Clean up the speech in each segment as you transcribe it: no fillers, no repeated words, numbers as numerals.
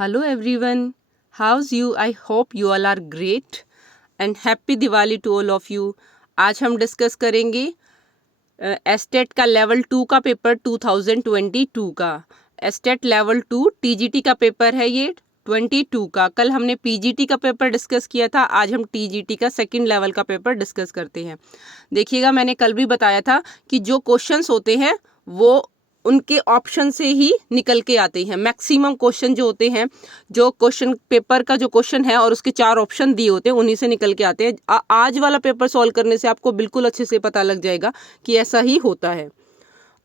Hello everyone, how's you? I hope you all are great and happy Diwali to all of you. आज हम discuss करेंगे estate का level 2 का paper 2022 का। Estate level 2 TGT का paper है ये 22 का। कल हमने पीजीटी का पेपर डिस्कस किया था, आज हम टीजीटी का सेकंड लेवल का पेपर डिस्कस करते हैं। देखिएगा, मैंने कल भी बताया था कि जो क्वेश्चंस होते हैं वो उनके ऑप्शन से ही निकल के आते हैं। मैक्सिमम क्वेश्चन जो होते हैं, जो क्वेश्चन पेपर का जो क्वेश्चन है और उसके 4 ऑप्शन दिए होते हैं, उन्हीं से निकल के आते हैं। आज वाला पेपर सॉल्व करने से आपको बिल्कुल अच्छे से पता लग जाएगा कि ऐसा ही होता है।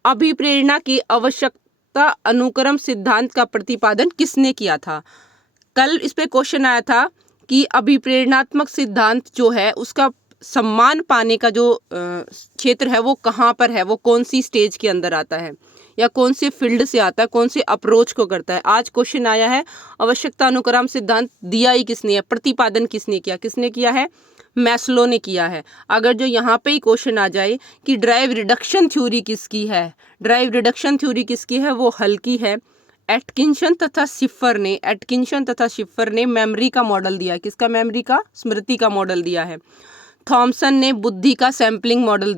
अभिप्रेरणा की आवश्यकता अनुक्रम सिद्धांत का प्रतिपादन किसने किया था? कल इस पे क्वेश्चन आया था कि अभिप्रेरणात्मक सिद्धांत जो है उसका सम्मान पाने का जो क्षेत्र है वो कहाँ पर है, वो कौन सी स्टेज के अंदर आता है या कौन से फील्ड से आता है, कौन से अप्रोच को करता है। आज क्वेश्चन आया है आवश्यकता अनुक्रम सिद्धांत दिया ही किसने है, प्रतिपादन किसने किया है? मैस्लो ने किया है। अगर जो यहाँ पे ही क्वेश्चन आ जाए कि ड्राइव रिडक्शन थ्योरी किसकी है, ड्राइव रिडक्शन थ्योरी किसकी है, वो हल्की है। एटकिंसन तथा शिफर ने मेमोरी का मॉडल दिया। किसका मेमोरी का? स्मृति का मॉडल दिया है। थॉमसन ने बुद्धि का सैम्पलिंग मॉडल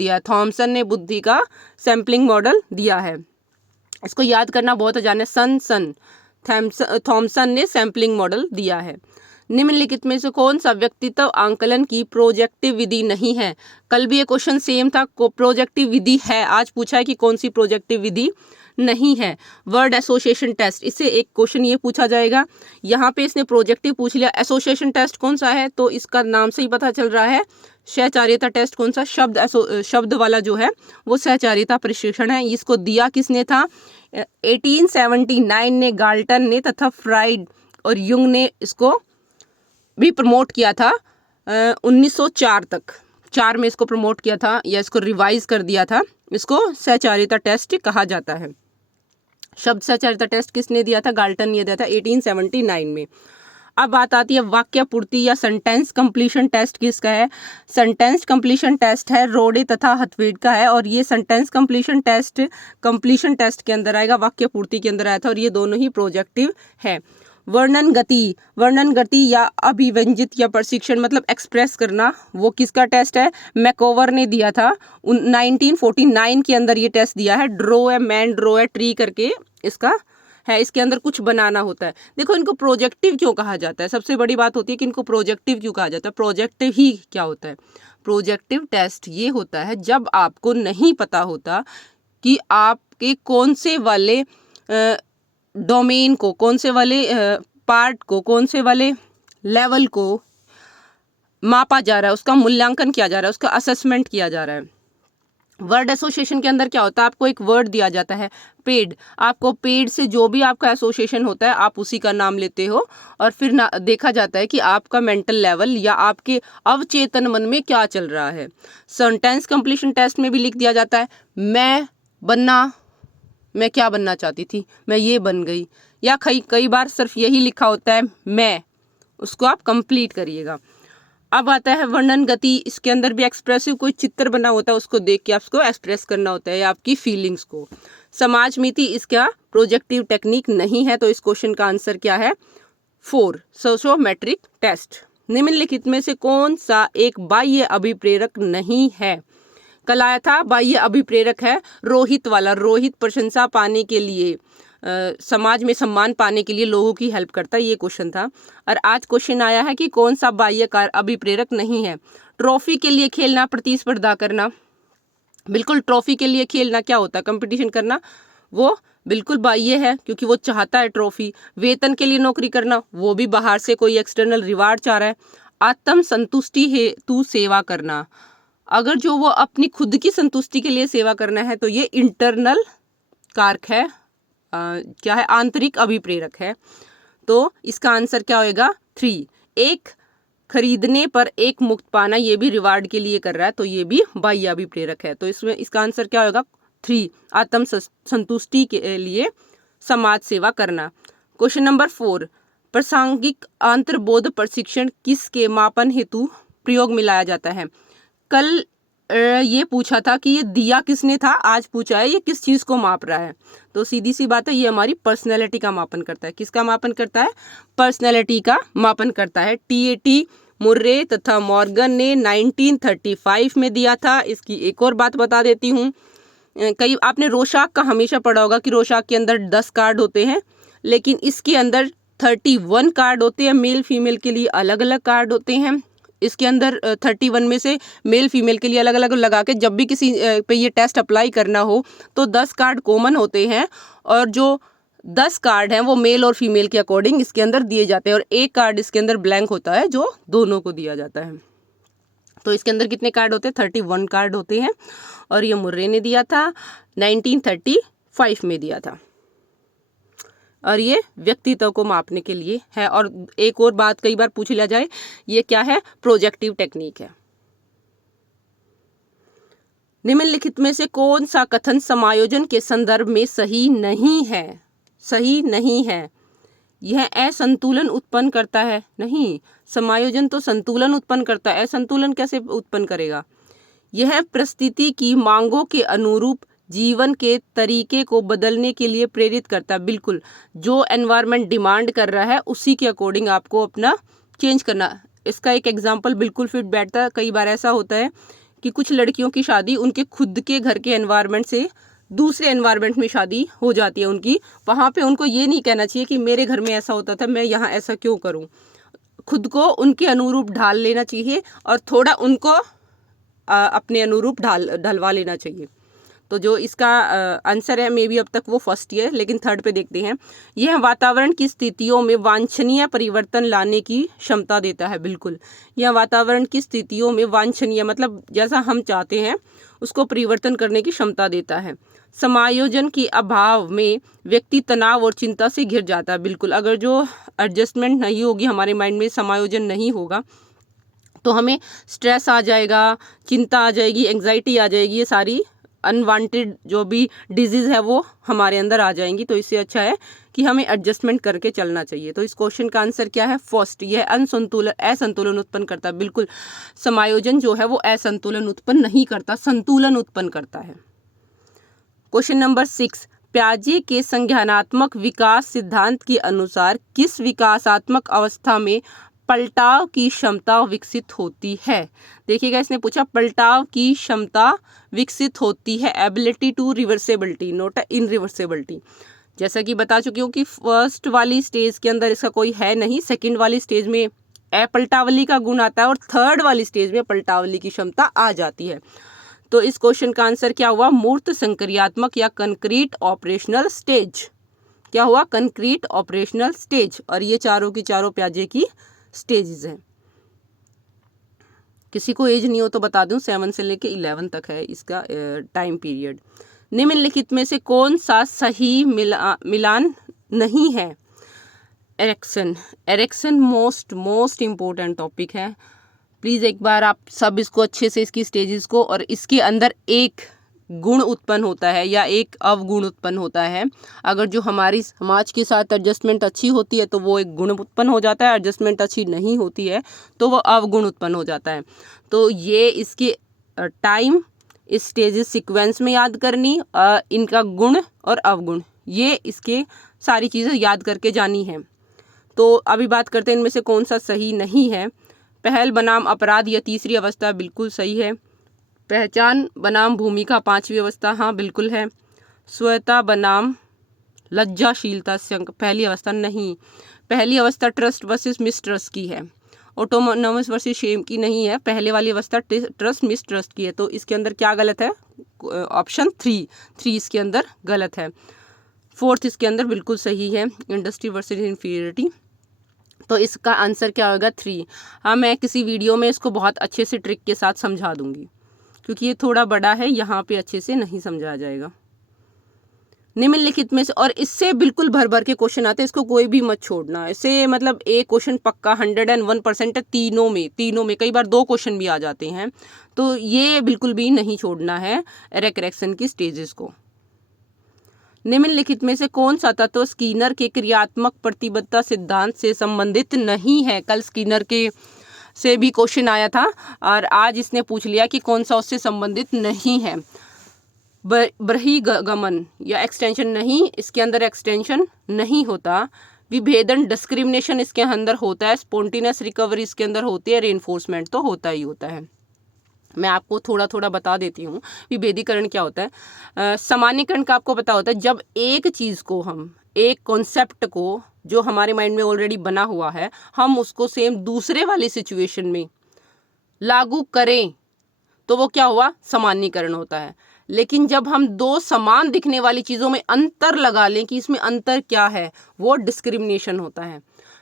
दिया है। इसको याद करना बहुत आसान है। थॉमसन ने सैम्पलिंग मॉडल दिया है। निम्नलिखित में से कौन सा व्यक्तित्व आंकलन की प्रोजेक्टिव विधि नहीं है? कल भी ये क्वेश्चन सेम था, प्रोजेक्टिव विधि है। आज पूछा है कि कौन सी प्रोजेक्टिव विधि नहीं है। वर्ड एसोसिएशन टेस्ट, इससे एक क्वेश्चन ये पूछा जाएगा। यहाँ पे इसने प्रोजेक्टिव पूछ लिया। एसोसिएशन टेस्ट कौन सा है? तो इसका नाम से ही पता चल रहा है। सहचार्यता टेस्ट कौन सा? शब्द वाला जो है वो सहचार्यता प्रशिक्षण है। इसको दिया किसने था? 1879 ने गाल्टन ने तथा फ्राइड और युंग ने इसको भी प्रमोट किया था। 1904 तक 4 में इसको प्रमोट किया था या इसको रिवाइज कर दिया था। इसको सहचार्यता टेस्ट कहा जाता है। शब्द सहचार्यता टेस्ट किसने दिया था? गाल्टन ने दिया था 1879 में। अब बात आती है वाक्य पूर्ति या सेंटेंस कंप्लीशन टेस्ट किसका है? सेंटेंस कंप्लीशन टेस्ट है रोडे तथा हथवेड का है। और ये सेंटेंस कंप्लीशन टेस्ट के अंदर आएगा, वाक्य पूर्ति के अंदर आया था। और ये दोनों ही प्रोजेक्टिव है। वर्णन गति या अभिव्यंजित या प्रशिक्षण मतलब एक्सप्रेस करना, वो किसका टेस्ट है? मैकोवर ने दिया था 1949 के अंदर ये टेस्ट दिया है। ड्रो है, मैन ड्रो है, ट्री करके इसका है। इसके अंदर कुछ बनाना होता है। देखो, इनको प्रोजेक्टिव क्यों कहा जाता है? सबसे बड़ी बात होती है कि इनको प्रोजेक्टिव क्यों कहा जाता है। प्रोजेक्टिव ही क्या होता है? प्रोजेक्टिव टेस्ट ये होता है जब आपको नहीं पता होता कि आपके कौन से वाले डोमेन को, कौन से वाले पार्ट को, कौन से वाले लेवल को मापा जा रहा है, उसका मूल्यांकन किया जा रहा है, उसका असेसमेंट किया जा रहा है। वर्ड एसोसिएशन के अंदर क्या होता है? आपको एक वर्ड दिया जाता है पेड। आपको पेड से जो भी आपका एसोसिएशन होता है आप उसी का नाम लेते हो और फिर देखा जाता है कि आपका मेंटल लेवल या आपके अवचेतन मन में क्या चल रहा है। सेंटेंस कंप्लीशन टेस्ट में भी लिख दिया जाता है मैं क्या बनना चाहती थी, मैं ये बन गई। या कई बार सिर्फ यही लिखा होता है मैं, उसको आप कंप्लीट करिएगा। अब आता है वर्णन गति। इसके अंदर भी एक्सप्रेसिव कोई चित्र बना होता है, उसको देख के आपको एक्सप्रेस करना होता है या आपकी फीलिंग्स को। समाज मिति इसका प्रोजेक्टिव टेक्निक नहीं है। तो इस क्वेश्चन का आंसर क्या है? 4 सोशियोमेट्रिक टेस्ट। निम्नलिखित में से कौन सा एक बाह्य अभिप्रेरक नहीं है? कल आया था बाह्य अभिप्रेरक है रोहित वाला। रोहित प्रशंसा पाने के लिए, समाज में सम्मान पाने के लिए लोगों की हेल्प करता है, ये क्वेश्चन था। और आज क्वेश्चन आया है कि कौन सा बाह्य अभिप्रेरक नहीं है? ट्रॉफी के लिए खेलना, प्रतिस्पर्धा करना। बिल्कुल, ट्रॉफी के लिए खेलना क्या होता है? कंपटीशन करना। वो बिल्कुल बाह्य है क्योंकि वो चाहता है ट्रॉफी। वेतन के लिए नौकरी करना, वो भी बाहर से कोई एक्सटर्नल रिवार्ड चाह रहा है। आत्म संतुष्टि हेतु सेवा करना, अगर जो वो अपनी खुद की संतुष्टि के लिए सेवा करना है तो ये इंटरनल कारक है। क्या है? आंतरिक अभिप्रेरक है। तो इसका आंसर क्या होएगा? 3। एक खरीदने पर एक मुक्त पाना, ये भी रिवार्ड के लिए कर रहा है, तो ये भी बाह्य अभिप्रेरक है। तो इसमें इसका आंसर क्या होगा? 3। आत्म संतुष्टि के लिए समाज सेवा करना। क्वेश्चन नंबर 4, प्रासंगिक अंतर्बोध प्रशिक्षण किसके मापन हेतु प्रयोग में लाया जाता है? कल ये पूछा था कि ये दिया किसने था, आज पूछा है ये किस चीज़ को माप रहा है। तो सीधी सी बात है, ये हमारी पर्सनैलिटी का मापन करता है। किसका मापन करता है? पर्सनैलिटी का मापन करता है। टी मुर्रे तथा मॉर्गन ने 1935 में दिया था। इसकी एक और बात बता देती हूँ, कई आपने रोशाक का हमेशा पढ़ा होगा कि रोशाक के अंदर 10 कार्ड होते हैं, लेकिन इसके अंदर 31 कार्ड होते हैं। मेल फीमेल के लिए अलग अलग कार्ड होते हैं। इसके अंदर 31 में से मेल फीमेल के लिए अलग अलग लगा के जब भी किसी पे ये टेस्ट अप्लाई करना हो तो 10 कार्ड कॉमन होते हैं, और जो 10 कार्ड हैं वो मेल और फीमेल के अकॉर्डिंग इसके अंदर दिए जाते हैं, और एक कार्ड इसके अंदर ब्लैंक होता है जो दोनों को दिया जाता है। तो इसके अंदर कितने कार्ड होते हैं? 31 कार्ड होते हैं, और ये मुर्रे ने दिया था, 1935 में दिया था, और ये व्यक्तित्व को मापने के लिए है। और एक और बात कई बार पूछ लिया जाए, ये क्या है? प्रोजेक्टिव टेक्निक है। निम्नलिखित में से कौन सा कथन समायोजन के संदर्भ में सही नहीं है? सही नहीं है। यह असंतुलन उत्पन्न करता है। नहीं, समायोजन तो संतुलन उत्पन्न करता है, असंतुलन कैसे उत्पन्न करेगा? यह परिस्थिति की मांगों के अनुरूप जीवन के तरीके को बदलने के लिए प्रेरित करता है। बिल्कुल, जो एनवायरनमेंट डिमांड कर रहा है उसी के अकॉर्डिंग आपको अपना चेंज करना। इसका एक एग्जांपल बिल्कुल फिट बैठता है। कई बार ऐसा होता है कि कुछ लड़कियों की शादी उनके खुद के घर के एनवायरनमेंट से दूसरे एनवायरनमेंट में शादी हो जाती है उनकी। वहाँ पे उनको ये नहीं कहना चाहिए कि मेरे घर में ऐसा होता था, मैं यहाँ ऐसा क्यों करूँ। खुद को उनके अनुरूप ढाल लेना चाहिए, और थोड़ा उनको अपने अनुरूप ढलवा लेना चाहिए। तो जो इसका आंसर है, मे बी अब तक वो फर्स्ट ही है, लेकिन थर्ड पे देखते हैं। यह वातावरण की स्थितियों में वांछनीय परिवर्तन लाने की क्षमता देता है। बिल्कुल, यह वातावरण की स्थितियों में वांछनीय मतलब जैसा हम चाहते हैं उसको परिवर्तन करने की क्षमता देता है। समायोजन के अभाव में व्यक्ति तनाव और चिंता से घिर जाता है। बिल्कुल, अगर जो एडजस्टमेंट नहीं होगी हमारे माइंड में, समायोजन नहीं होगा, तो हमें स्ट्रेस आ जाएगा, चिंता आ जाएगी, एंग्जाइटी आ जाएगी, ये सारी अनवांटेड जो भी डिजीज़ है वो हमारे अंदर आ जाएंगी। तो इससे अच्छा है कि हमें एडजस्टमेंट करके चलना चाहिए। तो इस क्वेश्चन का आंसर क्या है? फर्स्ट, यह असंतुलन उत्पन्न करता है। बिल्कुल, समायोजन जो है वो असंतुलन उत्पन्न नहीं करता, संतुलन उत्पन्न करता है। क्वेश्चन नंबर 6, प्याजे के संज्ञानात्मक विकास सिद्धांत के अनुसार किस विकासात्मक अवस्था में पलटाव की क्षमता विकसित होती है? देखिएगा, इसने पूछा पलटाव की क्षमता विकसित होती है। Ability to reversibility, not irreversibility. जैसा कि बता चुकी हूँ कि फर्स्ट वाली स्टेज के अंदर इसका कोई है नहीं, सेकंड वाली स्टेज में अपलटावली का गुण आता है, और थर्ड वाली स्टेज में पलटावली की क्षमता आ जाती है। तो इस क्वेश्चन का आंसर क्या हुआ? मूर्त संक्रियात्मक या कंक्रीट ऑपरेशनल स्टेज। क्या हुआ? Concrete operational stage. और ये चारों की चारों प्याजे की स्टेजेस हैं। किसी को एज नहीं हो तो बता दूं, 7 से लेके 11 तक है इसका टाइम पीरियड। निम्नलिखित में से कौन सा सही मिलान नहीं है? एरेक्शन मोस्ट इम्पोर्टेंट टॉपिक है। प्लीज़ एक बार आप सब इसको अच्छे से, इसकी स्टेजेस को, और इसके अंदर एक गुण उत्पन्न होता है या एक अवगुण उत्पन्न होता है। अगर जो हमारी समाज के साथ एडजस्टमेंट अच्छी होती है तो वो एक गुण उत्पन्न हो जाता है, एडजस्टमेंट अच्छी नहीं होती है तो वो अवगुण उत्पन्न हो जाता है। तो ये इसके टाइम, इस स्टेजेस सीक्वेंस में याद करनी, इनका गुण और अवगुण, ये इसके सारी चीज़ें याद करके जानी है। तो अभी बात करते हैं इनमें से कौन सा सही नहीं है। पहल बनाम अपराध या तीसरी अवस्था, बिल्कुल सही है। पहचान बनाम भूमिका, पांचवी अवस्था, हाँ बिल्कुल है। स्वयता बनाम लज्जाशीलता, पहली अवस्था नहीं। पहली अवस्था ट्रस्ट वर्सेस मिसट्रस्ट की है, ऑटोनोमस वर्सेस शेम की नहीं है। पहले वाली अवस्था ट्रस्ट मिसट्रस्ट की है। तो इसके अंदर क्या गलत है? ऑप्शन 3 इसके अंदर गलत है। फोर्थ इसके अंदर बिल्कुल सही है, इंडस्ट्री वर्सेस इन्फीरियरिटी। तो इसका आंसर क्या होगा? 3। हाँ, मैं किसी वीडियो में इसको बहुत अच्छे से ट्रिक के साथ समझा दूंगी, क्योंकि ये थोड़ा बड़ा है, यहाँ पे अच्छे से नहीं समझा जाएगा। निम्नलिखित में से, और इससे बिल्कुल भर भर के क्वेश्चन आते हैं, इसको कोई भी मत छोड़ना। इससे मतलब एक क्वेश्चन पक्का 101% है, तीनों में कई बार 2 क्वेश्चन भी आ जाते हैं, तो ये बिल्कुल भी नहीं छोड़ना है करेक्शन की स्टेजेस को। निम्नलिखित में से कौन सा तत्व स्किनर के क्रियात्मक प्रतिबद्धता सिद्धांत से संबंधित नहीं है? कल स्किनर के से भी क्वेश्चन आया था और आज इसने पूछ लिया कि कौन सा उससे संबंधित नहीं है। बहिर्गमन या एक्सटेंशन नहीं, इसके अंदर एक्सटेंशन नहीं होता। विभेदन डिस्क्रिमिनेशन इसके अंदर होता है। स्पॉन्टेनियस रिकवरी इसके अंदर होती है। रेनफोर्समेंट तो होता ही होता है। मैं आपको थोड़ा थोड़ा बता देती हूँ विभेदीकरण क्या होता है। सामान्यकरण का आपको पता होता है, जब एक चीज़ को हम, एक कॉन्सेप्ट को जो हमारे माइंड में ऑलरेडी बना हुआ है, हम उसको सेम दूसरे वाली सिचुएशन में लागू करें तो वो क्या हुआ, सामान्यकरण होता है। लेकिन जब हम दो समान दिखने वाली चीज़ों में अंतर लगा लें कि इसमें अंतर क्या है, वो डिस्क्रिमिनेशन होता है।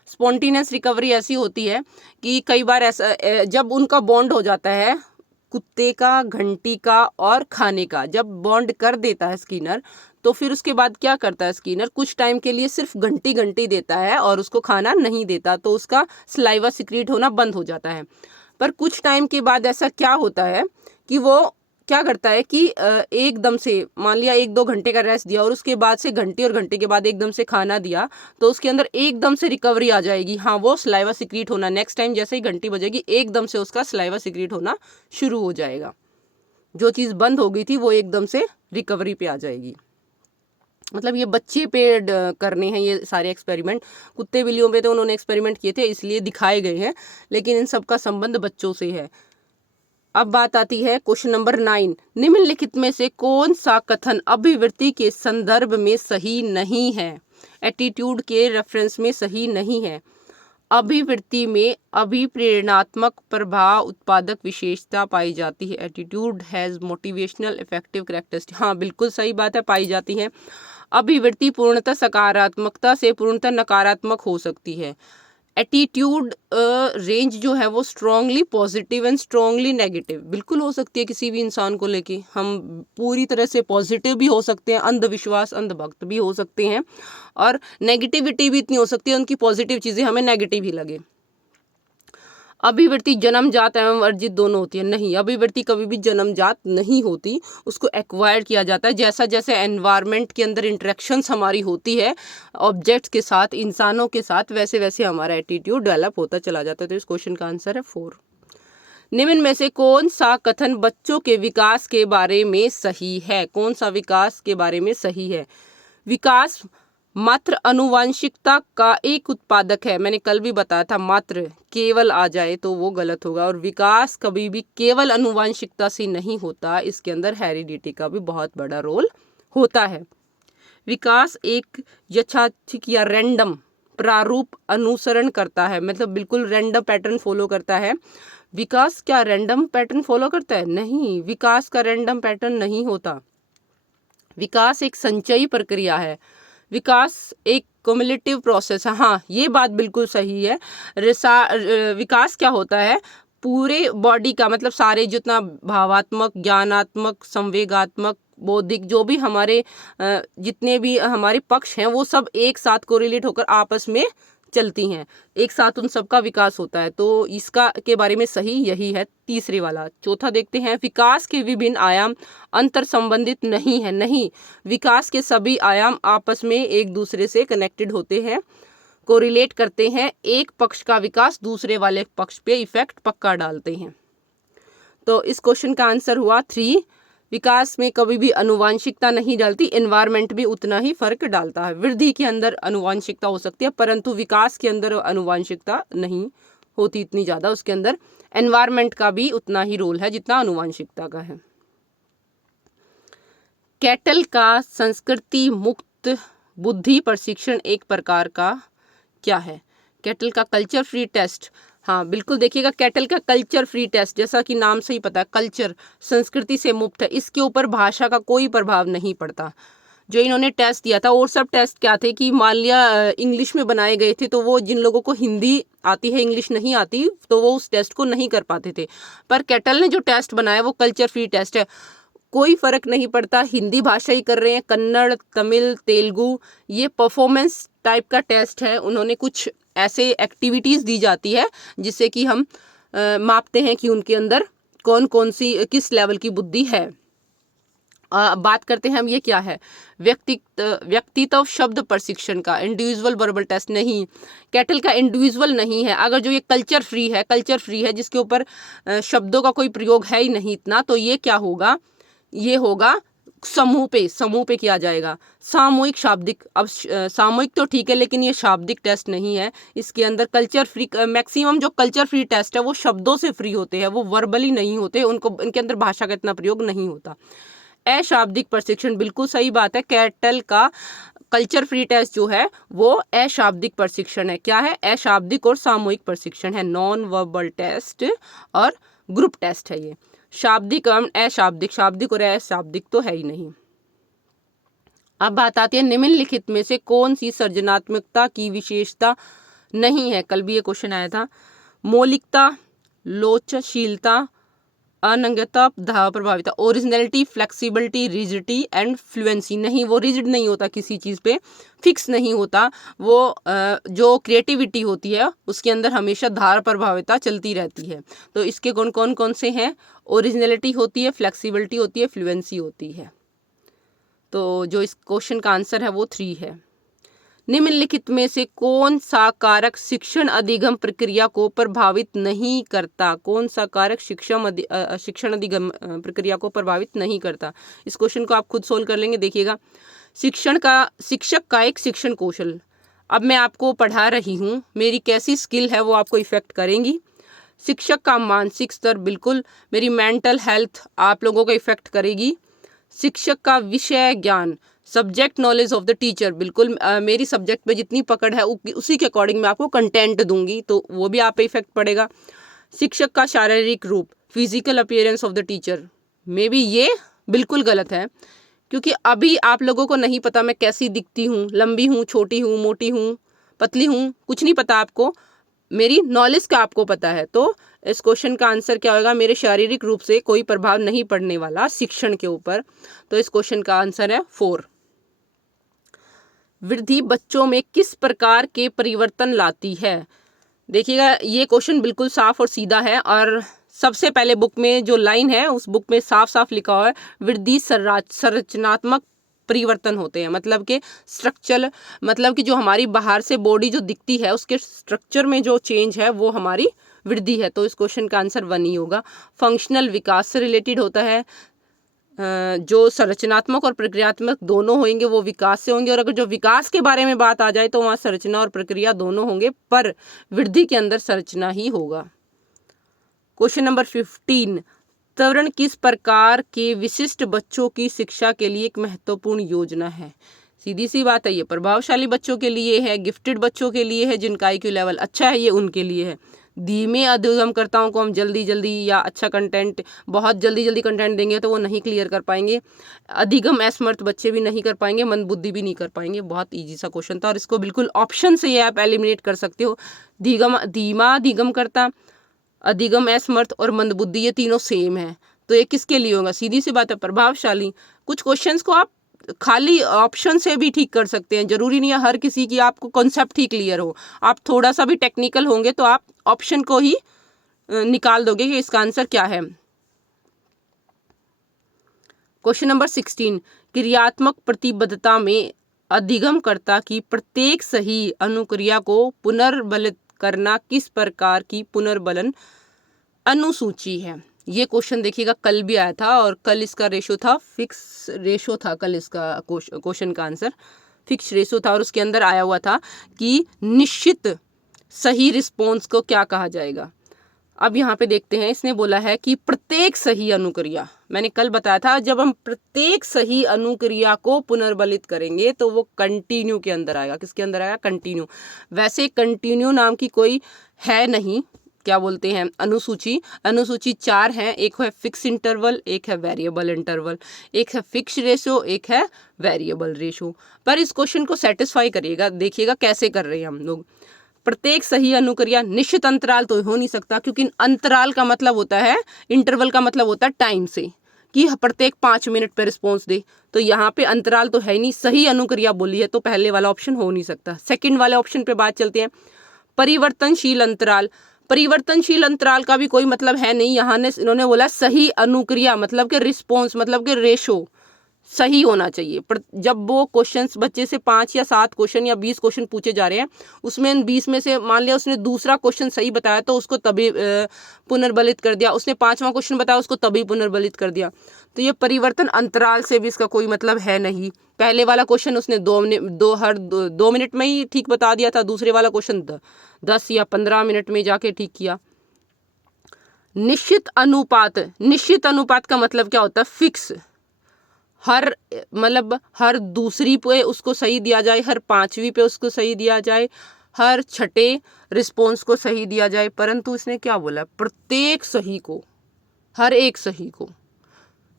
स्पॉन्टेनियस रिकवरी ऐसी होती है कि कई बार ऐसा जब उनका बॉन्ड हो जाता है, कुत्ते का, घंटी का और खाने का, जब बॉन्ड कर देता है स्किनर, तो फिर उसके बाद क्या करता है स्किनर, कुछ टाइम के लिए सिर्फ घंटी देता है और उसको खाना नहीं देता, तो उसका सलाइवा सिक्रीट होना बंद हो जाता है। पर कुछ टाइम के बाद ऐसा क्या होता है कि वो क्या करता है कि एकदम से, मान लिया 1-2 घंटे का रेस्ट दिया और उसके बाद से घंटे और घंटे के बाद एकदम से खाना दिया, तो उसके अंदर एकदम से रिकवरी आ जाएगी। हाँ, वो सलाइवा सिक्रीट होना नेक्स्ट टाइम जैसे ही घंटी बजेगी एकदम से उसका सलाइवा सिक्रीट होना शुरू हो जाएगा। जो चीज़ बंद हो गई थी वो एकदम से रिकवरी पे आ जाएगी। मतलब ये बच्चे पे करने हैं ये सारे एक्सपेरिमेंट। कुत्ते बिल्लियों पे तो उन्होंने एक्सपेरिमेंट किए थे इसलिए दिखाए गए हैं, लेकिन इन सब का संबंध बच्चों से है। अब बात आती है क्वेश्चन नंबर 9। निम्नलिखित में से कौन सा कथन अभिवृत्ति के संदर्भ में सही नहीं है, एटीट्यूड के रेफरेंस में सही नहीं है। अभिवृत्ति में अभिप्रेरणात्मक प्रभाव उत्पादक विशेषता पाई जाती है। Attitude has motivational effective characteristic. हाँ, बिल्कुल सही बात है, पाई जाती है। अभिवृत्ति पूर्णतः सकारात्मकता से पूर्णतः नकारात्मक हो सकती है। एटीट्यूड रेंज जो है वो strongly positive and strongly negative बिल्कुल हो सकती है किसी भी इंसान को लेके। हम पूरी तरह से पॉजिटिव भी हो सकते हैं, अंधविश्वास अंधभक्त भी हो सकते हैं, और नेगेटिविटी भी इतनी हो सकती है उनकी पॉजिटिव चीज़ें हमें नेगेटिव ही लगे। अभिवृत्ति जन्मजात एवं अर्जित दोनों होती है। नहीं, अभिवृत्ति कभी भी जन्मजात नहीं होती, उसको एक्वायर किया जाता है। जैसा जैसे एनवायरनमेंट के अंदर इंटरेक्शंस हमारी होती है ऑब्जेक्ट्स के साथ, इंसानों के साथ, वैसे वैसे हमारा एटीट्यूड डेवलप होता चला जाता है। तो इस क्वेश्चन का आंसर है 4। निम्न में से कौन सा कथन बच्चों के विकास के बारे में सही है? कौन सा विकास के बारे में सही है? विकास मात्र अनुवांशिकता का एक उत्पादक है। मैंने कल भी बताया था, मात्र केवल आ जाए तो वो गलत होगा, और विकास कभी भी केवल अनुवांशिकता से नहीं होता, इसके अंदर हेरिडिटी का भी बहुत बड़ा रोल होता है। विकास एक यादृच्छिक या रैंडम प्रारूप अनुसरण करता है, मतलब बिल्कुल रैंडम पैटर्न फॉलो करता है। विकास क्या रैंडम पैटर्न फॉलो करता है? नहीं, विकास का रैंडम पैटर्न नहीं होता। विकास एक संचयी प्रक्रिया है। विकास एक क्युमुलेटिव प्रोसेस है। हाँ, ये बात बिल्कुल सही है। विकास क्या होता है? पूरे बॉडी का, मतलब सारे जितना भावात्मक, ज्ञानात्मक, संवेगात्मक, बौद्धिक, जो भी हमारे जितने भी हमारे पक्ष हैं वो सब एक साथ कोरिलेट होकर आपस में चलती हैं, एक साथ उन सबका विकास होता है। तो इसका के बारे में सही यही है, तीसरे वाला। चौथा देखते हैं, विकास के विभिन्न आयाम अंतर संबंधित नहीं है। नहीं, विकास के सभी आयाम आपस में एक दूसरे से कनेक्टेड होते हैं, कोरिलेट करते हैं। एक पक्ष का विकास दूसरे वाले पक्ष पे इफेक्ट पक्का डालते हैं। तो इस क्वेश्चन का आंसर हुआ 3। विकास में कभी भी अनुवांशिकता नहीं डालती, एनवायरनमेंट भी उतना ही फर्क डालता है। वृद्धि के अंदर अनुवांशिकता हो सकती है, परंतु विकास के अंदर अनुवांशिकता नहीं होती इतनी ज़्यादा। उसके अंदर एनवायरनमेंट का भी उतना ही रोल है जितना अनुवांशिकता का है। कैटल का संस्कृति मुक्त बुद्धि प्रशिक्षण एक प्रकार का क्या है? कैटल का कल्चर फ्री टेस्ट। हाँ, बिल्कुल देखिएगा, कैटल का कल्चर फ्री टेस्ट, जैसा कि नाम से ही पता है, कल्चर संस्कृति से मुक्त है। इसके ऊपर भाषा का कोई प्रभाव नहीं पड़ता। जो इन्होंने टेस्ट दिया था, और सब टेस्ट क्या थे कि मान लिया इंग्लिश में बनाए गए थे, तो वो जिन लोगों को हिंदी आती है, इंग्लिश नहीं आती, तो वो उस टेस्ट को नहीं कर पाते थे। पर कैटल ने जो टेस्ट बनाया वो कल्चर फ्री टेस्ट है। कोई फर्क नहीं पड़ता हिंदी भाषा ही कर रहे हैं, कन्नड़, तमिल, तेलुगु, ये परफॉर्मेंस टाइप का टेस्ट है। उन्होंने कुछ ऐसे एक्टिविटीज़ दी जाती है जिससे कि हम मापते हैं कि उनके अंदर कौन कौन सी किस लेवल की बुद्धि है। बात करते हैं हम, ये क्या है, व्यक्तित्व शब्द प्रशिक्षण का। इंडिविजुअल वर्बल टेस्ट नहीं, कैटल का इंडिविजुअल नहीं है। अगर जो ये कल्चर फ्री है जिसके ऊपर शब्दों का कोई प्रयोग है ही नहीं इतना, तो ये क्या होगा, ये होगा समूह पे किया जाएगा। सामूहिक शाब्दिक, अब सामूहिक तो ठीक है लेकिन ये शाब्दिक टेस्ट नहीं है। इसके अंदर कल्चर फ्री, मैक्सिमम जो कल्चर फ्री टेस्ट है वो शब्दों से फ्री होते हैं, वो वर्बली नहीं होते, उनको इनके अंदर भाषा का इतना प्रयोग नहीं होता। अशाब्दिक प्रशिक्षण, बिल्कुल सही बात है। कैटल का कल्चर फ्री टेस्ट जो है वो अशाब्दिक प्रशिक्षण है। क्या है, अशाब्दिक और सामूहिक प्रशिक्षण है, नॉन वर्बल टेस्ट और ग्रुप टेस्ट है ये। शाब्दिक एवं अशाब्दिक, शाब्दिक और अशाब्दिक तो है ही नहीं। अब बात आती है निम्नलिखित में से कौन सी सृजनात्मकता की विशेषता नहीं है। कल भी ये क्वेश्चन आया था। मौलिकता, लोचशीलता, अनंगता, धावा प्रभाविता, originality, flexibility, rigidity and fluency. नहीं, वो रिजिड नहीं होता, किसी चीज़ पे फिक्स नहीं होता। वो जो क्रिएटिविटी होती है उसके अंदर हमेशा धारा प्रभाविता चलती रहती है। तो इसके कौन से हैं, ओरिजिनलिटी होती है, फ्लेक्सिबिलिटी होती है, फ्लुएंसी होती है। तो जो इस क्वेश्चन का आंसर है वो 3 है। निम्नलिखित में से कौन सा कारक शिक्षण अधिगम प्रक्रिया को प्रभावित नहीं करता। कौन सा कारक शिक्षण अधिगम प्रक्रिया को प्रभावित नहीं करता। इस क्वेश्चन को आप खुद सोल्व कर लेंगे। देखिएगा, शिक्षक का एक शिक्षण कौशल, अब मैं आपको पढ़ा रही हूँ, मेरी कैसी स्किल है वो आपको इफेक्ट करेंगी। शिक्षक का मानसिक स्तर, बिल्कुल मेरी मेंटल हेल्थ आप लोगों को इफेक्ट करेगी। शिक्षक का विषय ज्ञान, subject knowledge of the teacher, बिल्कुल मेरी सब्जेक्ट पे जितनी पकड़ है उसी के अकॉर्डिंग मैं आपको कंटेंट दूंगी, तो वो भी आप पे इफेक्ट पड़ेगा। शिक्षक का शारीरिक रूप, physical appearance of the teacher, may be ये बिल्कुल गलत है, क्योंकि अभी आप लोगों को नहीं पता मैं कैसी दिखती हूँ, लंबी हूँ, छोटी हूँ, मोटी हूँ, पतली हूँ, कुछ नहीं पता आपको, मेरी नॉलेज का आपको पता है। तो इस क्वेश्चन का आंसर क्या होगा, मेरे शारीरिक रूप से कोई प्रभाव नहीं पड़ने वाला शिक्षण के ऊपर। तो इस क्वेश्चन का आंसर है 4। वृद्धि बच्चों में किस प्रकार के परिवर्तन लाती है। देखिएगा, ये क्वेश्चन बिल्कुल साफ और सीधा है, और सबसे पहले बुक में जो लाइन है उस बुक में साफ साफ लिखा हुआ है, वृद्धि संरचनात्मक परिवर्तन होते हैं। मतलब कि स्ट्रक्चर, मतलब कि जो हमारी बाहर से बॉडी जो दिखती है उसके स्ट्रक्चर में जो चेंज है वो हमारी वृद्धि है। तो इस क्वेश्चन का आंसर 1 ही होगा। फंक्शनल, विकास से रिलेटेड होता है। जो संरचनात्मक और प्रक्रियात्मक दोनों होंगे वो विकास से होंगे, और अगर जो विकास के बारे में बात आ जाए तो वहाँ संरचना और प्रक्रिया दोनों होंगे, पर वृद्धि के अंदर संरचना ही होगा। क्वेश्चन नंबर 15, त्वरण किस प्रकार के विशिष्ट बच्चों की शिक्षा के लिए एक महत्वपूर्ण योजना है। सीधी सी बात है, ये प्रभावशाली बच्चों के लिए है, गिफ्टेड बच्चों के लिए है, जिनका IQ लेवल अच्छा है, ये उनके लिए है। धीमे अधिगमकर्ताओं को हम जल्दी या अच्छा कंटेंट, बहुत जल्दी कंटेंट देंगे तो वो नहीं क्लियर कर पाएंगे। अधिगम असमर्थ बच्चे भी नहीं कर पाएंगे, मंदबुद्धि भी नहीं कर पाएंगे। बहुत ईजी सा क्वेश्चन था, और इसको बिल्कुल ऑप्शन से ये आप एलिमिनेट कर सकते हो। धीमा अधिगमकर्ता, अधिगम असमर्थ और मंदबुद्धि, ये तीनों सेम है, तो ये किसके लिए होगा, सीधी सी बात है प्रभावशाली। कुछ क्वेश्चंस को आप खाली ऑप्शन से भी ठीक कर सकते हैं, जरूरी नहीं है हर किसी की आपको कॉन्सेप्ट ही क्लियर हो। आप थोड़ा सा भी टेक्निकल होंगे तो आप ऑप्शन को ही निकाल दोगे कि इसका आंसर क्या है। क्वेश्चन नंबर 16, क्रियात्मक प्रतिबद्धता में अधिगमकर्ता की प्रत्येक सही अनुक्रिया को पुनर्बलित करना किस प्रकार की पुनर्बलन अनुसूची है। ये क्वेश्चन देखिएगा कल भी आया था, और कल इसका रेशो था, फिक्स रेशो था। कल इसका क्वेश्चन का आंसर फिक्स रेशो था, और उसके अंदर आया हुआ था कि निश्चित सही रिस्पॉन्स को क्या कहा जाएगा। अब यहाँ पे देखते हैं, इसने बोला है कि प्रत्येक सही अनुक्रिया, मैंने कल बताया था जब हम प्रत्येक सही अनुक्रिया को पुनर्बलित करेंगे तो वो कंटिन्यू के अंदर आएगा। किसके अंदर आएगा, कंटिन्यू। वैसे कंटिन्यू नाम की कोई है नहीं, क्या बोलते हैं, अनुसूची 4 हैं, एक है फिक्स इंटरवल, एक है वेरिएबल इंटरवल, एक है फिक्स रेशो, एक है वेरिएबल रेशो। पर इस क्वेश्चन को सेटिस्फाई करिएगा, देखिएगा कैसे कर रहे हैं हम लोग। प्रत्येक सही अनुक्रिया, निश्चित अंतराल तो हो नहीं सकता, क्योंकि अंतराल का मतलब होता है, इंटरवल का मतलब होता है टाइम से, कि प्रत्येक 5 मिनट पे रिस्पॉन्स दे। तो यहाँ पे अंतराल तो है नहीं, सही अनुक्रिया बोली है, तो पहले वाला ऑप्शन हो नहीं सकता। सेकंड वाले ऑप्शन पे बात चलते हैं, परिवर्तनशील अंतराल। परिवर्तनशील अंतराल का भी कोई मतलब है नहीं, यहाँ ने इन्होंने बोला सही अनुक्रिया, मतलब कि रिस्पॉन्स, मतलब कि रेशो, सही होना चाहिए। पर जब वो क्वेश्चंस बच्चे से 5 या 7 क्वेश्चन या 20 क्वेश्चन पूछे जा रहे हैं, उसमें 20 में से मान लिया उसने दूसरा क्वेश्चन सही बताया तो उसको तभी पुनर्बलित कर दिया, उसने 5वां क्वेश्चन बताया उसको तभी पुनर्बलित कर दिया। तो ये परिवर्तन अंतराल से भी इसका कोई मतलब है नहीं। पहले वाला क्वेश्चन उसने 2 मिनट में ही ठीक बता दिया था, दूसरे वाला क्वेश्चन 10 या 15 मिनट में जाके ठीक किया। निश्चित अनुपात, निश्चित अनुपात का मतलब क्या होता है? फिक्स। हर दूसरी पे उसको सही दिया जाए, हर 5वीं पे उसको सही दिया जाए, हर छठे रिस्पॉन्स को सही दिया जाए, परंतु इसने क्या बोला? प्रत्येक सही को, हर एक सही को।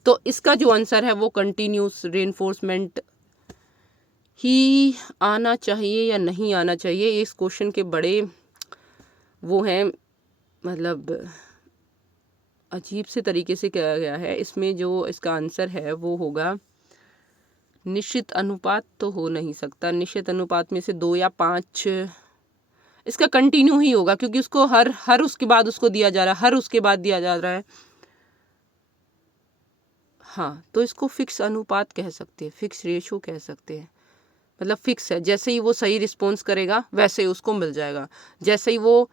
तो इसका जो आंसर है वो कंटिन्यूस रेनफोर्समेंट ही आना चाहिए या नहीं आना चाहिए। इस क्वेश्चन के बड़े वो हैं, मतलब अजीब से तरीके से किया गया है। इसमें जो इसका आंसर है वो होगा निश्चित अनुपात। तो हो नहीं सकता, निश्चित अनुपात में से 2 या 5 इसका कंटिन्यू ही होगा, क्योंकि उसको हर उसके बाद उसको दिया जा रहा है, हर उसके बाद दिया जा रहा है। हाँ, तो इसको फिक्स अनुपात कह सकते हैं, फिक्स रेशो कह सकते हैं। मतलब फिक्स है, जैसे ही वो सही रिस्पॉन्स करेगा वैसे ही उसको मिल जाएगा, जैसे ही वो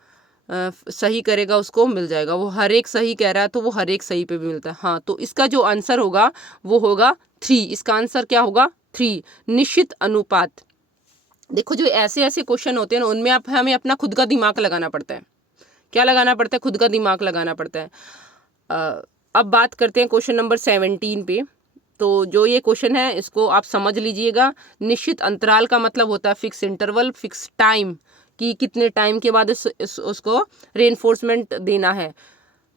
सही करेगा उसको मिल जाएगा। वो हर एक सही कह रहा है तो वो हर एक सही पे भी मिलता है। हाँ, तो इसका जो आंसर होगा वो होगा 3। इसका आंसर क्या होगा? 3, निश्चित अनुपात। देखो, जो ऐसे ऐसे क्वेश्चन होते हैं ना, उनमें हमें अपना खुद का दिमाग लगाना पड़ता है। क्या लगाना पड़ता है? खुद का दिमाग लगाना पड़ता है। अब बात करते हैं क्वेश्चन नंबर 17 पे। तो जो ये क्वेश्चन है इसको आप समझ लीजिएगा। निश्चित अंतराल का मतलब होता है फिक्स इंटरवल, फिक्स टाइम, कि कितने टाइम के बाद उसको रेनफोर्समेंट देना है।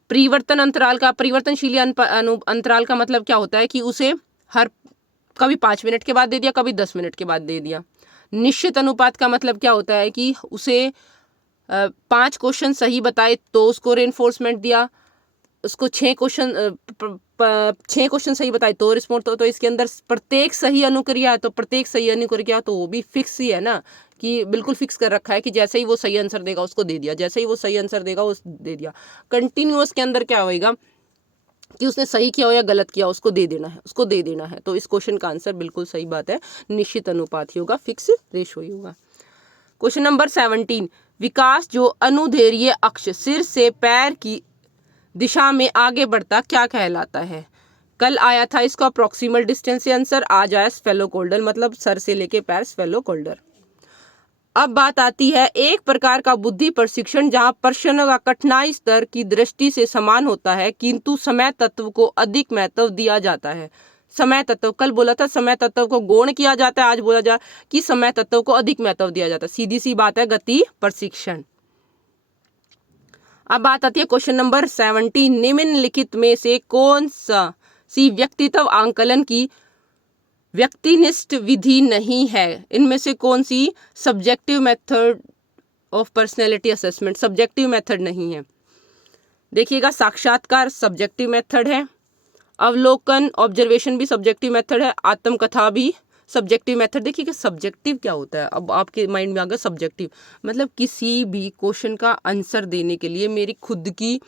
परिवर्तन अंतराल का, परिवर्तनशील अंतराल का मतलब क्या होता है कि उसे कभी 5 मिनट के बाद दे दिया, कभी 10 मिनट के बाद दे दिया। निश्चित अनुपात का मतलब क्या होता है कि उसे 5 क्वेश्चन सही बताए तो उसको रेनफोर्समेंट दिया, उसको 6 क्वेश्चन सही बताए तो रिस्पॉन्स। तो इसके अंदर प्रत्येक सही अनुक्रिया है, तो प्रत्येक सही अनुक्रिया तो वो भी फिक्स ही है ना, कि बिल्कुल फिक्स कर रखा है कि जैसे ही वो सही आंसर देगा उसको दे दिया, जैसे ही वो सही आंसर देगा वो दे दिया। कंटिन्यूअस के अंदर क्या होएगा कि उसने सही किया हो या गलत किया उसको दे देना है, उसको दे देना है। तो इस क्वेश्चन का आंसर बिल्कुल सही बात है, निश्चित अनुपात ही होगा, फिक्स रेशो ही होगा। क्वेश्चन नंबर 17, विकास जो अनुदैर्घ्य अक्ष सिर से पैर की दिशा में आगे बढ़ता क्या कहलाता है? कल आया था इसका प्रॉक्सिमल डिस्टेंस से आंसर, आज आया स्फेलोकोल्डर, मतलब सर से लेके पैर, स्फेलोकोल्डर। अब बात आती है एक प्रकार का बुद्धि प्रशिक्षण जहां प्रश्न का कठिनाई स्तर की दृष्टि से समान होता है किंतु समय तत्व को अधिक महत्व दिया जाता है। समय तत्व, कल बोला था समय तत्व को गौण किया जाता है, आज बोला जा कि समय तत्व को अधिक महत्व दिया जाता है। सीधी सी बात है, गति प्रशिक्षण। अब बात आती है क्वेश्चन नंबर 17, निम्नलिखित में से कौन सा सी व्यक्तित्व आंकलन की व्यक्तिनिष्ठ विधि नहीं है? इनमें से कौन सी subjective method of personality assessment, subjective method नहीं है? देखिएगा, साक्षात्कार सब्जेक्टिव मेथड है, अवलोकन ऑब्जर्वेशन भी सब्जेक्टिव मेथड है, आत्मकथा भी सब्जेक्टिव मेथड। देखिएगा सब्जेक्टिव क्या होता है, अब आपके माइंड में आ गया सब्जेक्टिव मतलब किसी भी क्वेश्चन का आंसर देने के लिए मेरी खुद की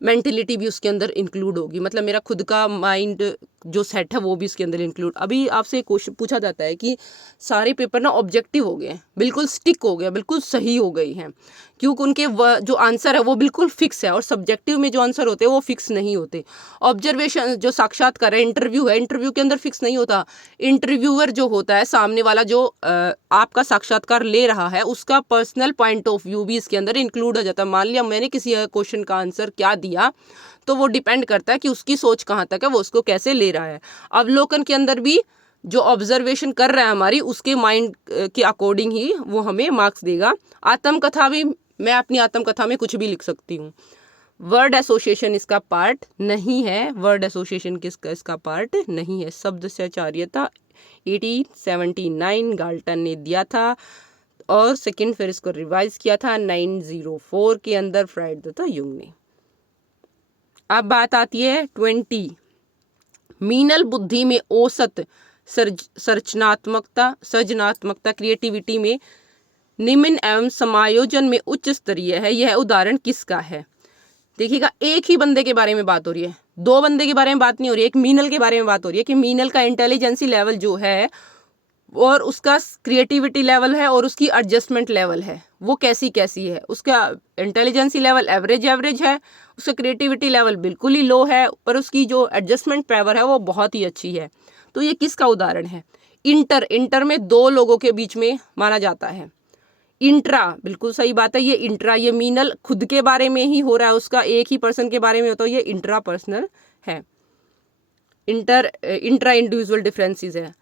मेंटलिटी भी उसके अंदर इंक्लूड होगी, मतलब मेरा खुद का माइंड जो सेट है वो भी इसके अंदर इंक्लूड। अभी आपसे क्वेश्चन पूछा जाता है कि सारे पेपर ना ऑब्जेक्टिव हो गए, बिल्कुल स्टिक हो गया, बिल्कुल सही हो गई हैं, क्योंकि उनके जो आंसर है वो बिल्कुल फिक्स है, और सब्जेक्टिव में जो आंसर होते हैं वो फिक्स नहीं होते। ऑब्जर्वेशन जो साक्षात्कार है, इंटरव्यू है, इंटरव्यू के अंदर फिक्स नहीं होता। इंटरव्यूअर जो होता है, सामने वाला जो आपका साक्षात्कार ले रहा है, उसका पर्सनल पॉइंट ऑफ व्यू भी इसके अंदर इंक्लूड हो जाता है। मान लिया मैंने किसी क्वेश्चन का आंसर क्या दिया, तो वो डिपेंड करता है कि उसकी सोच कहाँ तक है, वो उसको कैसे ले रहा है। अवलोकन के अंदर भी जो ऑब्जर्वेशन कर रहा है हमारी, उसके माइंड के अकॉर्डिंग ही वो हमें मार्क्स देगा। आत्मकथा भी, मैं अपनी आत्मकथा में कुछ भी लिख सकती हूँ। वर्ड एसोसिएशन इसका पार्ट नहीं है, वर्ड एसोसिएशन किसका इसका पार्ट नहीं है। शब्द सहचार्यता 1879 गाल्टन ने दिया था, और सेकंड फिर इसको रिवाइज किया था 904 के अंदर फ्राइड तथा युंग ने। अब बात आती है 20, मीनल बुद्धि में औसत सृजनात्मकता क्रिएटिविटी में निम्न एवं समायोजन में उच्च स्तरीय है, यह उदाहरण किसका है? देखिएगा, एक ही बंदे के बारे में बात हो रही है, दो बंदे के बारे में बात नहीं हो रही है, एक मीनल के बारे में बात हो रही है कि मीनल का इंटेलिजेंसी लेवल जो है और उसका क्रिएटिविटी लेवल है और उसकी एडजस्टमेंट लेवल है वो कैसी कैसी है। उसका इंटेलिजेंसी लेवल एवरेज है, उसका क्रिएटिविटी लेवल बिल्कुल ही लो है, पर उसकी जो एडजस्टमेंट पावर है वो बहुत ही अच्छी है। तो ये किसका उदाहरण है? इंटर में दो लोगों के बीच में माना जाता है। इंट्रा, बिल्कुल सही बात है, ये इंट्रा, ये मीनल खुद के बारे में ही हो रहा है, उसका एक ही पर्सन के बारे में होता है, ये इंट्रा पर्सनल है। इंट्रा इंडिविजुअल डिफरेंसेस है,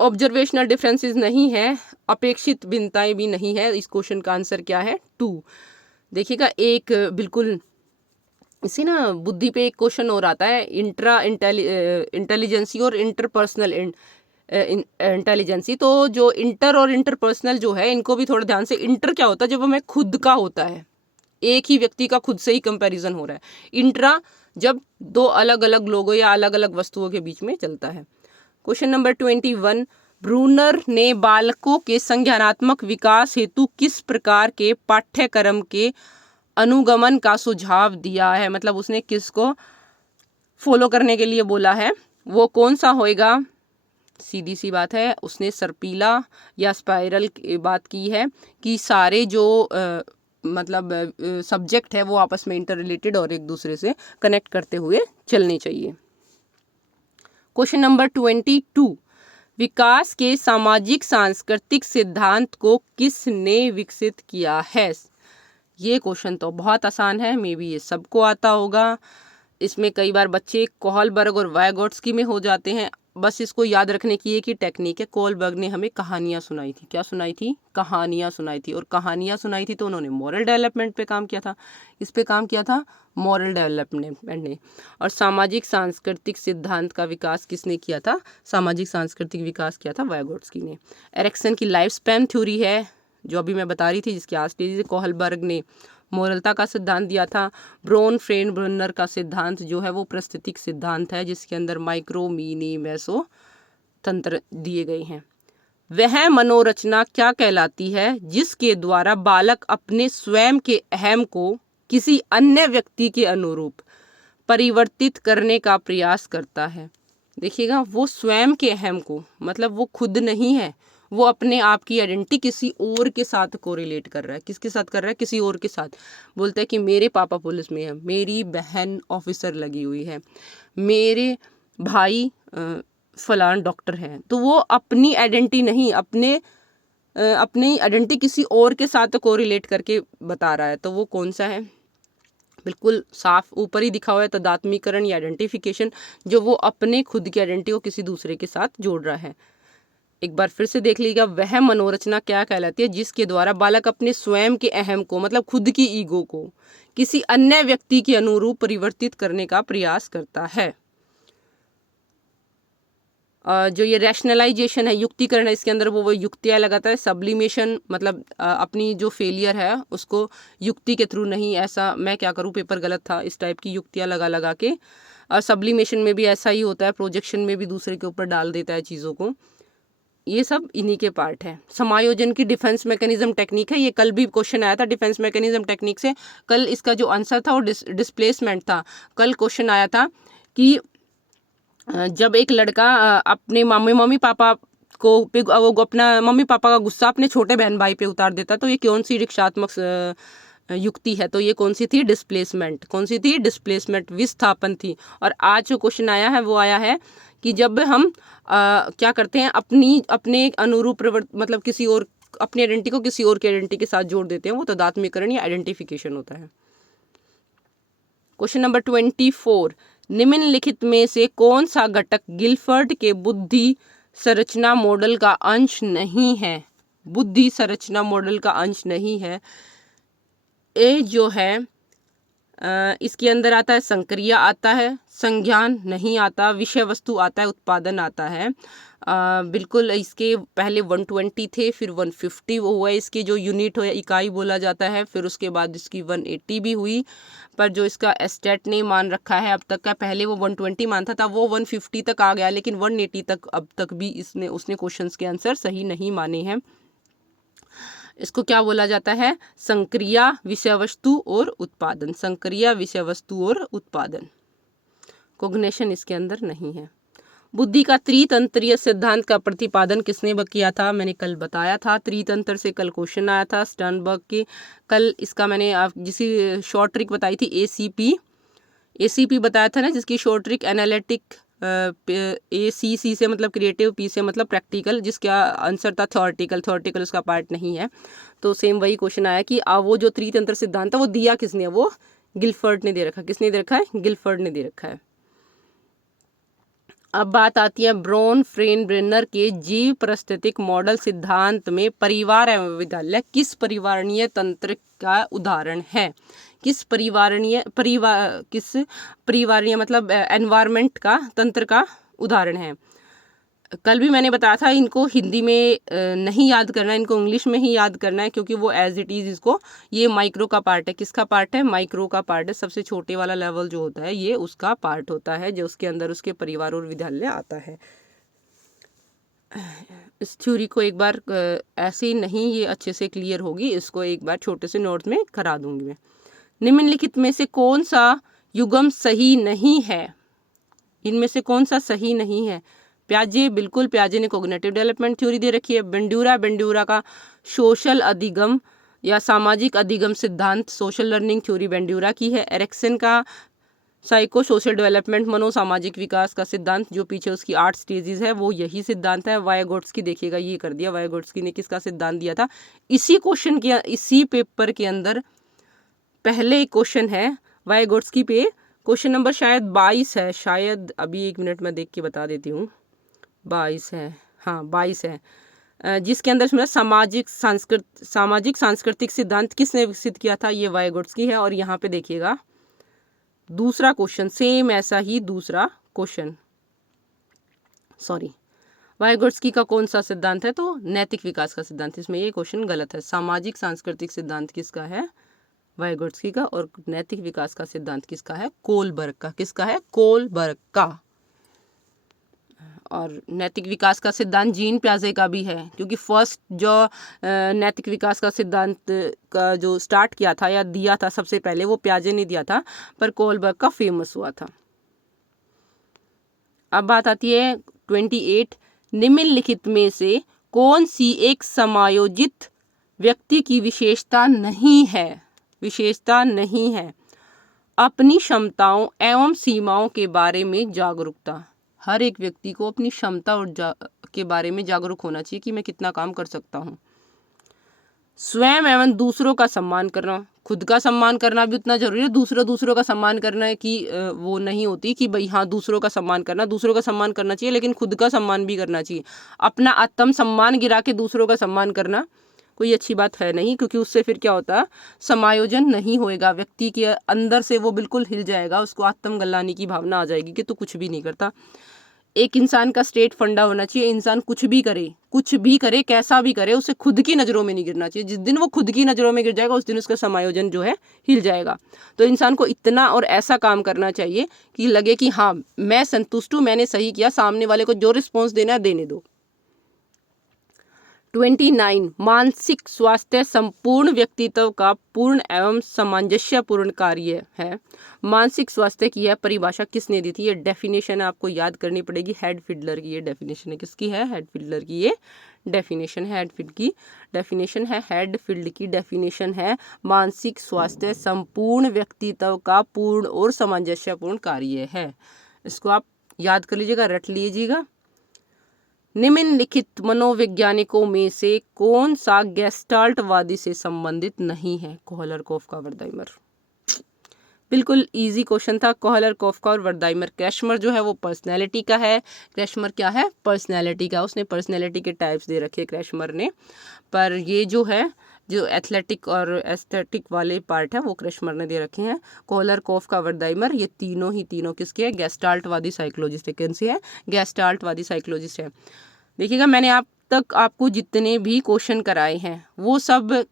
ऑब्जर्वेशनल डिफरेंसेस नहीं है, अपेक्षित भिन्नताएं भी नहीं है। इस क्वेश्चन का आंसर क्या है? 2। देखिएगा, एक बिल्कुल इसी ना बुद्धि पे एक क्वेश्चन और आता है, इंटेलिजेंसी और इंटरपर्सनल इंटेलिजेंसी। तो जो इंटर और इंटरपर्सनल जो है इनको भी थोड़ा ध्यान से, इंटर क्या होता है? जब हमें खुद का होता है, एक ही व्यक्ति का खुद से ही कंपैरिजन हो रहा है। इंट्रा जब दो अलग अलग लोगों या अलग अलग वस्तुओं के बीच में चलता है। क्वेश्चन नंबर 21, ब्रूनर ने बालकों के संज्ञानात्मक विकास हेतु किस प्रकार के पाठ्यक्रम के अनुगमन का सुझाव दिया है? मतलब उसने किसको फॉलो करने के लिए बोला है, वो कौन सा होएगा? सीधी सी बात है, उसने सर्पिला या स्पाइरल की बात की है कि सारे जो मतलब सब्जेक्ट है वो आपस में इंटर रिलेटेड और एक दूसरे से कनेक्ट करते हुए चलने चाहिए। क्वेश्चन नंबर 22, विकास के सामाजिक सांस्कृतिक सिद्धांत को किसने विकसित किया है? ये क्वेश्चन तो बहुत आसान है, मे बी ये सबको आता होगा। इसमें कई बार बच्चे कोहलबर्ग और वाइगोट्स्की में हो जाते हैं। बस इसको याद रखने की एक ही टेक्निक है, कोहलबर्ग ने हमें कहानियाँ सुनाई थी। क्या सुनाई थी? कहानियाँ सुनाई थी। और कहानियाँ सुनाई थी तो उन्होंने मॉरल डेवलपमेंट पे काम किया था। इस पे काम किया था मॉरल डेवलपमेंट ने। और सामाजिक सांस्कृतिक सिद्धांत का विकास किसने किया था? सामाजिक सांस्कृतिक विकास किया था वाइगोट्स्की ने। एरिक्सन की लाइफ स्पैन थ्योरी है जो अभी मैं बता रही थी, जिसकी आज तेजी से कोहलबर्ग ने मोरलता का सिद्धांत दिया था। ब्रोन फ्रेन ब्रुनर का सिद्धांत जो है वो परिस्थितिक सिद्धांत है, जिसके अंदर माइक्रो मिनी मेसो तंत्र दिए गए हैं। वह मनोरचना क्या कहलाती है जिसके द्वारा बालक अपने स्वयं के अहम को किसी अन्य व्यक्ति के अनुरूप परिवर्तित करने का प्रयास करता है? देखिएगा, वो स्वयं के अहम को, मतलब वो खुद नहीं है, वो अपने आप की आइडेंटिटी किसी और के साथ कोरिलेट कर रहा है। किसके साथ कर रहा है? किसी और के साथ। बोलता है कि मेरे पापा पुलिस में है, मेरी बहन ऑफिसर लगी हुई है, मेरे भाई फलान डॉक्टर है। तो वो अपनी आइडेंटिटी नहीं, अपनी आइडेंटिटी किसी और के साथ कोरिलेट करके बता रहा है। तो वो कौन सा है? बिल्कुल साफ ऊपर ही दिखा हुआ है, तदात्मीकरण या आइडेंटिफिकेशन, जो वो अपने खुद की आइडेंटिटी को किसी दूसरे के साथ जोड़ रहा है। एक बार फिर से देख लीजिएगा, वह मनोरचना क्या कहलाती है जिसके द्वारा बालक अपने स्वयं के अहम को, मतलब खुद की ईगो को, किसी अन्य व्यक्ति के अनुरूप परिवर्तित करने का प्रयास करता है। जो ये रैशनलाइजेशन है, युक्तिकरण है, इसके अंदर वो युक्तियाँ लगाता है। सब्लिमेशन मतलब अपनी जो फेलियर है उसको युक्ति के थ्रू नहीं, ऐसा मैं क्या करूँ, पेपर गलत था, इस टाइप की युक्तियाँ लगा के। और सब्लिमेशन में भी ऐसा ही होता है, प्रोजेक्शन में भी दूसरे के ऊपर डाल देता है चीज़ों को। ये सब इन्हीं के पार्ट है। समायोजन की डिफेंस मैकेनिज्म टेक्निक है, ये कल भी क्वेश्चन आया था डिफेंस मैकेनिज्म टेक्निक से। कल इसका जो आंसर था वो डिस्प्लेसमेंट था। कल क्वेश्चन आया था कि जब एक लड़का अपने मम्मी पापा को वो अपना मम्मी पापा का गुस्सा अपने छोटे बहन भाई पे उतार देता, तो ये कौन सी रक्षात्मक युक्ति है? तो ये कौन सी थी? डिस्प्लेसमेंट। कौन सी थी? डिस्प्लेसमेंट, विस्थापन थी। और आज जो क्वेश्चन आया है वो आया है कि जब हम क्या करते हैं, अपने अनुरूप मतलब किसी और, अपनी आइडेंटिटी को किसी और की आइडेंटिटी के साथ जोड़ देते हैं, वो तदात्मीकरण या आइडेंटिफिकेशन होता है। क्वेश्चन नंबर 24, निम्नलिखित में से कौन सा घटक गिलफर्ड के बुद्धि संरचना मॉडल का अंश नहीं है? बुद्धि संरचना मॉडल का अंश नहीं है। ए जो है इसके अंदर आता है संक्रिया आता है, संज्ञान नहीं आता, विषय वस्तु आता है, उत्पादन आता है। बिल्कुल इसके पहले 120 थे, फिर 150 वो हुआ, इसकी जो यूनिट हो या इकाई बोला जाता है, फिर उसके बाद इसकी 180 भी हुई। पर जो इसका एस्टेट ने मान रखा है अब तक का, पहले वो 120 मानता था, वो 150 तक आ गया, लेकिन 180 तक अब तक भी उसने क्वेश्चंस के आंसर सही नहीं माने हैं। इसको क्या बोला जाता है? संक्रिया, विषय वस्तु और उत्पादन। संक्रिया, विषय वस्तु और उत्पादन। कोग्निशन इसके अंदर नहीं है। बुद्धि का त्रितंत्रीय सिद्धांत का प्रतिपादन किसने किया था? मैंने कल बताया था, त्रितंत्र से कल क्वेश्चन आया था स्टर्नबर्ग के। कल इसका मैंने जिसकी शॉर्ट ट्रिक बताई थी एसीपी बताया था ना, जिसकी शॉर्ट ट्रिक एनालिटिक, ACC से मतलब क्रिएटिव, P से मतलब प्रैक्टिकल, जिसका आंसर था थ्योरेटिकल उसका पार्ट नहीं है। तो सेम वही क्वेश्चन आया कि वो जो त्रितंत्र सिद्धांत है वो दिया किसने? वो गिलफर्ड ने दे रखा। किसने दे रखा है? गिलफर्ड ने दे रखा है। अब बात आती है ब्रोन फ्रेनब्रेनर के जीव परिस्थितिक मॉडल सिद्धांत में परिवार एवं विद्यालय किस परिवारणीय तंत्र का उदाहरण है? किस परिवारणीय मतलब एनवायरमेंट का तंत्र का उदाहरण है? कल भी मैंने बताया था, इनको हिंदी में नहीं याद करना है, इनको इंग्लिश में ही याद करना है, क्योंकि वो एज इट इज़ इसको, ये माइक्रो का पार्ट है। किसका पार्ट है? माइक्रो का पार्ट है। सबसे छोटे वाला लेवल जो होता है ये उसका पार्ट होता है, जो उसके अंदर उसके परिवार और विद्यालय आता है। इस थ्योरी को एक बार ऐसे ही नहीं ये अच्छे से क्लियर होगी, इसको एक बार छोटे से नोट में करा दूंगी मैं। निम्नलिखित में से कौन सा युग्म सही नहीं है? इनमें से कौन सा सही नहीं है? प्याजे, बिल्कुल प्याजे ने कोग्निटिव डेवलपमेंट थ्योरी दे रखी है। बेंड्यूरा का सोशल अधिगम या सामाजिक अधिगम सिद्धांत, सोशल लर्निंग थ्योरी बेंड्यूरा की है। एरिक्सन का साइको सोशल डेवलपमेंट, मनोसामाजिक विकास का सिद्धांत, जो पीछे उसकी 8 स्टेजेस है, वो यही सिद्धांत है। वायगोट्स्की, देखिएगा ये कर दिया, वायगोट्स्की ने किसका सिद्धांत दिया था? इसी क्वेश्चन के, इसी पेपर के अंदर पहले क्वेश्चन है वायगोट्स्की पे, क्वेश्चन नंबर शायद 22 है, शायद अभी 1 मिनट में देख के बता देती हूँ। 22 है, हाँ 22 है, जिसके अंदर सामाजिक सांस्कृतिक सिद्धांत किसने विकसित किया था? ये वायगोट्स्की है। और यहाँ पे देखिएगा दूसरा क्वेश्चन, सेम ऐसा ही दूसरा क्वेश्चन, सॉरी, वायगोट्स्की का कौन सा सिद्धांत है? तो नैतिक विकास का सिद्धांत। इसमें ये क्वेश्चन गलत है। सामाजिक सांस्कृतिक सिद्धांत किसका है? वायगोट्स्की का। और नैतिक विकास का सिद्धांत किसका है? कोलबर्ग का। किसका है? कोलबर्ग का। और नैतिक विकास का सिद्धांत जीन प्याजे का भी है, क्योंकि फर्स्ट जो नैतिक विकास का सिद्धांत का जो स्टार्ट किया था या दिया था सबसे पहले, वो प्याजे ने दिया था, पर कोलबर्ग का फेमस हुआ था। अब बात आती है 28, निम्नलिखित में से कौन सी एक समायोजित व्यक्ति की विशेषता नहीं है? विशेषता नहीं है। अपनी क्षमताओं एवं सीमाओं के बारे में जागरूकता। हर एक व्यक्ति को अपनी क्षमता और के बारे में जागरूक होना चाहिए कि मैं कितना काम कर सकता हूँ। स्वयं एवं दूसरों का सम्मान करना, खुद का सम्मान करना भी उतना जरूरी है। दूसरों का सम्मान करना है कि वो नहीं होती कि भाई हाँ दूसरों का सम्मान करना चाहिए, लेकिन खुद का सम्मान भी करना चाहिए। अपना आत्म सम्मान गिरा के दूसरों का सम्मान करना कोई अच्छी बात है नहीं, क्योंकि उससे फिर क्या होता है, समायोजन नहीं होएगा। व्यक्ति के अंदर से वो बिल्कुल हिल जाएगा, उसको आत्मग्लानि की भावना आ जाएगी कि तो कुछ भी नहीं करता। एक इंसान का स्टेट फंडा होना चाहिए, इंसान कुछ भी करे कैसा भी करे, उसे खुद की नज़रों में नहीं गिरना चाहिए। जिस दिन वो खुद की नज़रों में गिर जाएगा उस दिन उसका समायोजन जो है हिल जाएगा। तो इंसान को इतना और ऐसा काम करना चाहिए कि लगे कि हाँ मैं संतुष्ट हूँ, मैंने सही किया, सामने वाले को जो रिस्पॉन्स देना है देने दो। 29, मानसिक स्वास्थ्य संपूर्ण व्यक्तित्व का पूर्ण एवं सामंजस्यपूर्ण कार्य है। मानसिक स्वास्थ्य की यह परिभाषा किसने दी थी? ये डेफिनेशन आपको याद करनी पड़ेगी। हेडफिल्डलर की ये डेफिनेशन है। किसकी है? हेडफिल्डलर की ये डेफिनेशन है। हेडफील्ड की डेफिनेशन है मानसिक स्वास्थ्य संपूर्ण व्यक्तित्व का पूर्ण और सामंजस्यपूर्ण कार्य है। इसको आप याद कर लीजिएगा, रट लीजिएगा। निम्नलिखित मनोवैज्ञानिकों में से कौन सा गेस्टाल्टवादी से संबंधित नहीं है? कोहलरकॉफ का, वर्दाइमर। बिल्कुल इजी क्वेश्चन था। कोहलरकॉफ का और वर्दाइमर। क्रैशमर जो है वो पर्सनैलिटी का है। क्रैशमर क्या है? पर्सनैलिटी का। उसने पर्सनैलिटी के टाइप्स दे रखे क्रैशमर ने, पर ये जो है जो एथलेटिक और एस्थेटिक वाले पार्ट है वो क्रैशमर ने दे रखे हैं। कोहलरकॉफ का, वर्दाइमर, ये तीनों किसके हैं? गेस्टाल्टवादी साइकोलॉजिस्ट है। कौन सी है? गेस्टाल्टवादी साइकोलॉजिस्ट है। देखिएगा मैंने आप तक आपको जितने भी क्वेश्चन कराए हैं वो सब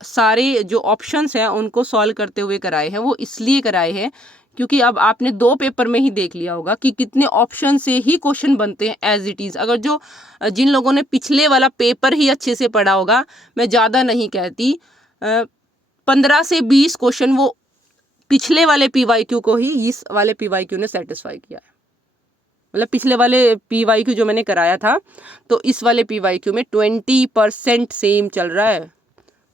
सारे जो ऑप्शंस हैं उनको सॉल्व करते हुए कराए हैं। वो इसलिए कराए हैं क्योंकि अब आपने 2 पेपर में ही देख लिया होगा कि कितने ऑप्शन से ही क्वेश्चन बनते हैं एज इट इज़। अगर जिन लोगों ने पिछले वाला पेपर ही अच्छे से पढ़ा होगा, मैं ज़्यादा नहीं कहती, 15 से 20 क्वेश्चन वो पिछले वाले PYQ को ही इस वाले PYQ ने सेटिस्फाई किया है। मतलब पिछले वाले PYQ जो मैंने कराया था तो इस वाले PYQ में 20% सेम चल रहा है।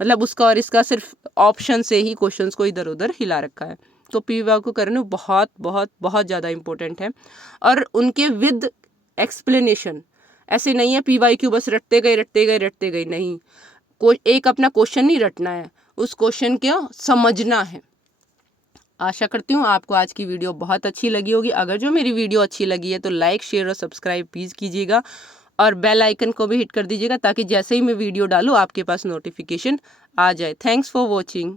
मतलब उसका और इसका सिर्फ ऑप्शन से ही क्वेश्चंस को इधर उधर हिला रखा है। तो PYQ करना बहुत बहुत बहुत ज़्यादा इम्पोर्टेंट है और उनके विद एक्सप्लेनेशन। ऐसे नहीं है PYQ बस रटते गए नहीं, एक अपना क्वेश्चन नहीं रटना है, उस क्वेश्चन को समझना है। आशा करती हूँ आपको आज की वीडियो बहुत अच्छी लगी होगी। अगर जो मेरी वीडियो अच्छी लगी है तो लाइक शेयर और सब्सक्राइब प्लीज़ कीजिएगा और बेल आइकन को भी हिट कर दीजिएगा ताकि जैसे ही मैं वीडियो डालूँ आपके पास नोटिफिकेशन आ जाए। Thanks for watching.